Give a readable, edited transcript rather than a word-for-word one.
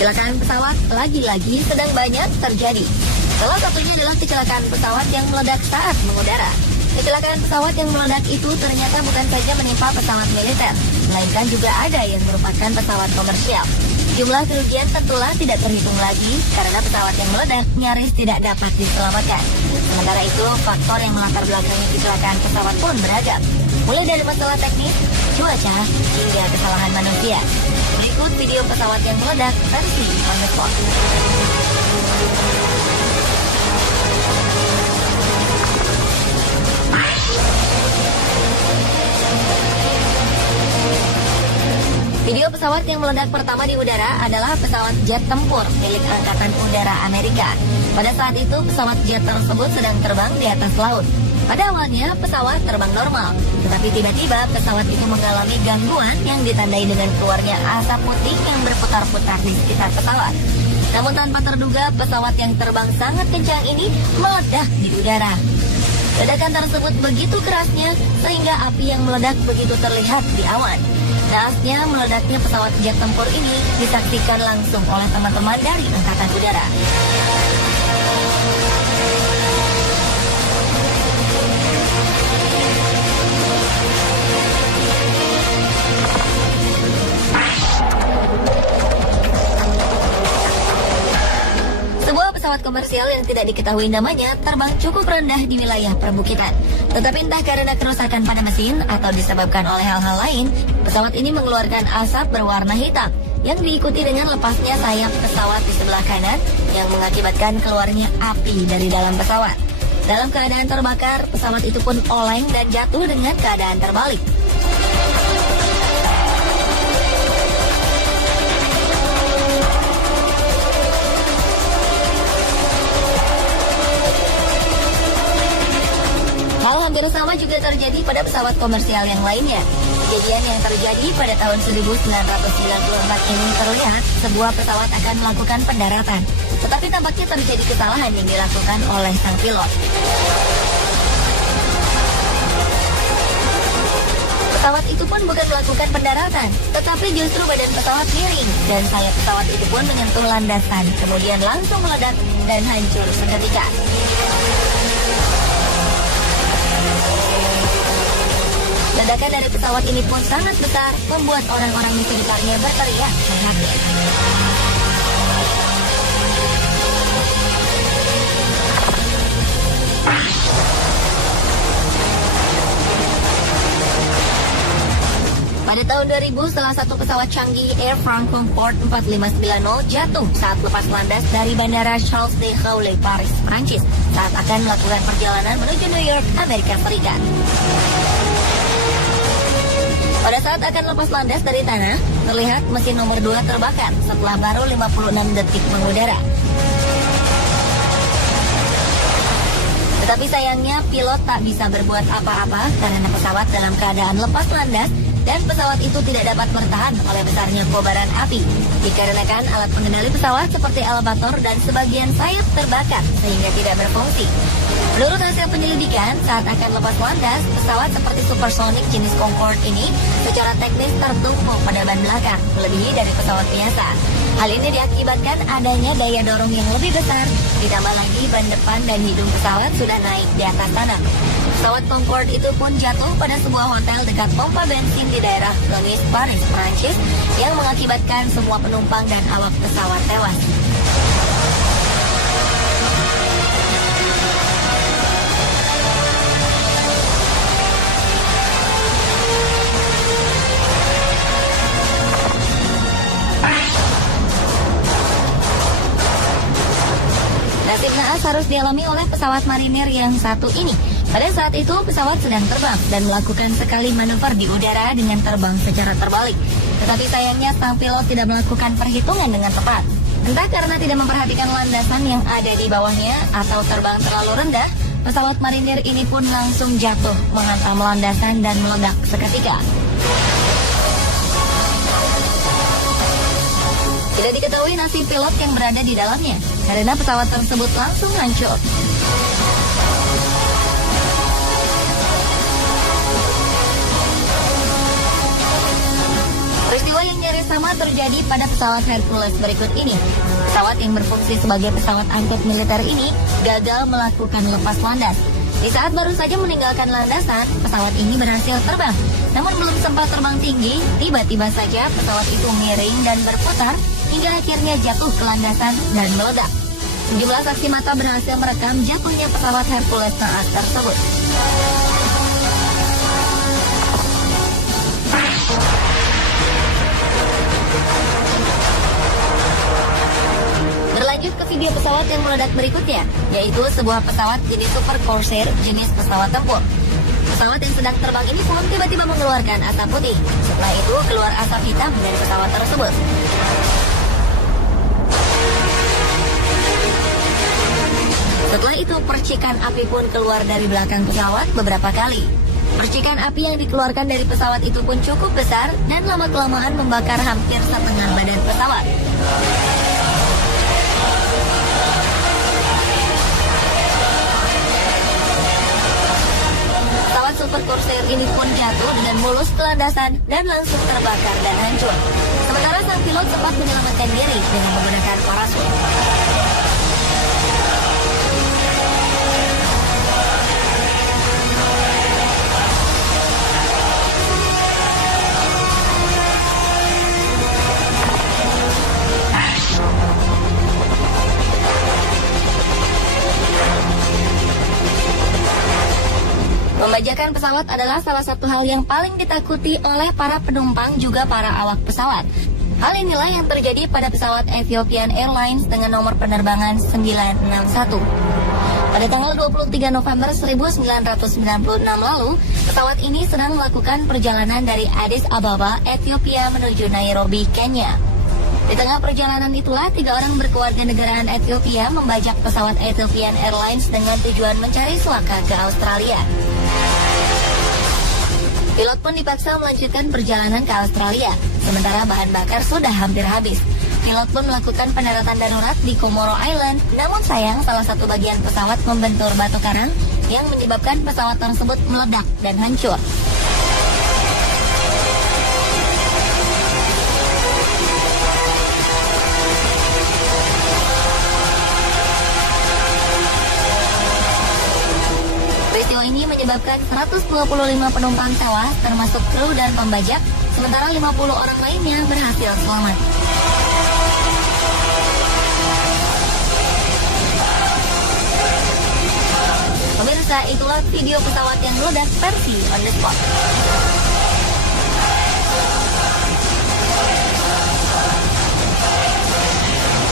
Kecelakaan pesawat lagi-lagi sedang banyak terjadi. Salah satunya adalah kecelakaan pesawat yang meledak saat mengudara. Kecelakaan pesawat yang meledak itu ternyata bukan saja menimpa pesawat militer, melainkan juga ada yang merupakan pesawat komersial. Jumlah kerugian tentulah tidak terhitung lagi karena pesawat yang meledak nyaris tidak dapat diselamatkan. Sementara itu, faktor yang melatar belakangi kecelakaan pesawat pun beragam. Mulai dari masalah teknis, cuaca, hingga kesalahan manusia. Berikut video pesawat yang meledak versi on the spot. Video pesawat yang meledak pertama di udara adalah pesawat jet tempur milik Angkatan Udara Amerika. Pada saat itu, pesawat jet tersebut sedang terbang di atas laut. Pada awalnya, pesawat terbang normal, tetapi tiba-tiba pesawat itu mengalami gangguan yang ditandai dengan keluarnya asap putih yang berputar-putar di sekitar pesawat. Namun tanpa terduga, pesawat yang terbang sangat kencang ini meledak di udara. Ledakan tersebut begitu kerasnya sehingga api yang meledak begitu terlihat di awan. Naasnya, meledaknya pesawat jet tempur ini disaksikan langsung oleh teman-teman dari Angkatan Udara. Sebuah pesawat komersial yang tidak diketahui namanya terbang cukup rendah di wilayah perbukitan. Tetapi entah karena kerusakan pada mesin atau disebabkan oleh hal-hal lain, pesawat ini mengeluarkan asap berwarna hitam yang diikuti dengan lepasnya sayap pesawat di sebelah kanan yang mengakibatkan keluarnya api dari dalam pesawat. Dalam keadaan terbakar, pesawat itu pun oleng dan jatuh dengan keadaan terbalik. Hal hampir sama juga terjadi pada pesawat komersial yang lainnya. Kejadian yang terjadi pada tahun 1994 ini terlihat sebuah pesawat akan melakukan pendaratan, tetapi tampaknya terjadi kesalahan yang dilakukan oleh sang pilot. Pesawat itu pun bukan melakukan pendaratan, tetapi justru badan pesawat miring dan sayap pesawat itu pun menyentuh landasan, kemudian langsung meledak dan hancur seketika. Ledakan dari pesawat ini pun sangat besar, membuat orang-orang di sekitarnya berteriak menghampiri. Pada tahun 2000, salah satu pesawat canggih Air France Concorde 4590 jatuh saat lepas landas dari Bandara Charles de Gaulle, Paris, Prancis, saat akan melakukan perjalanan menuju New York, Amerika Serikat. Pada saat akan lepas landas dari tanah, terlihat mesin nomor 2 terbakar setelah baru 56 detik mengudara. Tetapi sayangnya pilot tak bisa berbuat apa-apa karena pesawat dalam keadaan lepas landas dan pesawat itu tidak dapat bertahan oleh besarnya kobaran api. Dikarenakan alat pengendali pesawat seperti elevator dan sebagian sayap terbakar sehingga tidak berfungsi. Menurut hasil penyelidikan, saat akan lepas landas, pesawat seperti supersonic jenis Concorde ini secara teknis tertumpuk pada ban belakang, melebihi dari pesawat biasa. Hal ini diakibatkan adanya daya dorong yang lebih besar, ditambah lagi ban depan dan hidung pesawat sudah naik di atas tanah. Pesawat Concorde itu pun jatuh pada sebuah hotel dekat pompa bensin di daerah Nice, Paris, Prancis, yang mengakibatkan semua penumpang dan awak pesawat tewas. Nasib naas harus dialami oleh pesawat marinir yang satu ini. Pada saat itu, pesawat sedang terbang dan melakukan sekali manuver di udara dengan terbang secara terbalik. Tetapi sayangnya sang pilot tidak melakukan perhitungan dengan tepat. Entah karena tidak memperhatikan landasan yang ada di bawahnya atau terbang terlalu rendah, pesawat marinir ini pun langsung jatuh menghantam landasan dan meledak seketika. Tidak diketahui nasib pilot yang berada di dalamnya, karena pesawat tersebut langsung hancur. Peristiwa yang nyaris sama terjadi pada pesawat Hercules berikut ini. Pesawat yang berfungsi sebagai pesawat angkut militer ini gagal melakukan lepas landas. Di saat baru saja meninggalkan landasan, pesawat ini berhasil terbang. Namun belum sempat terbang tinggi, tiba-tiba saja pesawat itu miring dan berputar hingga akhirnya jatuh ke landasan dan meledak. Sejumlah saksi mata berhasil merekam jatuhnya pesawat Hercules naas tersebut. Berlanjut ke video pesawat yang meledak berikutnya, yaitu sebuah pesawat jenis Super Corsair jenis pesawat tempur. Pesawat yang sedang terbang ini pun tiba-tiba mengeluarkan asap putih. Setelah itu keluar asap hitam dari pesawat tersebut. Setelah itu percikan api pun keluar dari belakang pesawat beberapa kali. Percikan api yang dikeluarkan dari pesawat itu pun cukup besar dan lama-kelamaan membakar hampir setengah badan pesawat. Pesawat Super Corsair ini pun jatuh dengan mulus ke landasan dan langsung terbakar dan hancur. Sementara sang pilot sempat menyelamatkan diri dengan menggunakan parasut. Pembajakan pesawat adalah salah satu hal yang paling ditakuti oleh para penumpang juga para awak pesawat. Hal inilah yang terjadi pada pesawat Ethiopian Airlines dengan nomor penerbangan 961. Pada tanggal 23 November 1996 lalu, pesawat ini sedang melakukan perjalanan dari Addis Ababa, Ethiopia menuju Nairobi, Kenya. Di tengah perjalanan itulah 3 orang berkeluarga negaraan Ethiopia membajak pesawat Ethiopian Airlines dengan tujuan mencari suaka ke Australia. Pilot pun dipaksa melanjutkan perjalanan ke Australia, sementara bahan bakar sudah hampir habis. Pilot pun melakukan pendaratan darurat di Comoro Island, namun sayang salah satu bagian pesawat membentur batu karang yang menyebabkan pesawat tersebut meledak dan hancur. Ini menyebabkan 125 penumpang tewas termasuk kru dan pembajak, sementara 50 orang lainnya berhasil selamat. Pemirsa, itulah video pesawat yang meledak versi on the spot.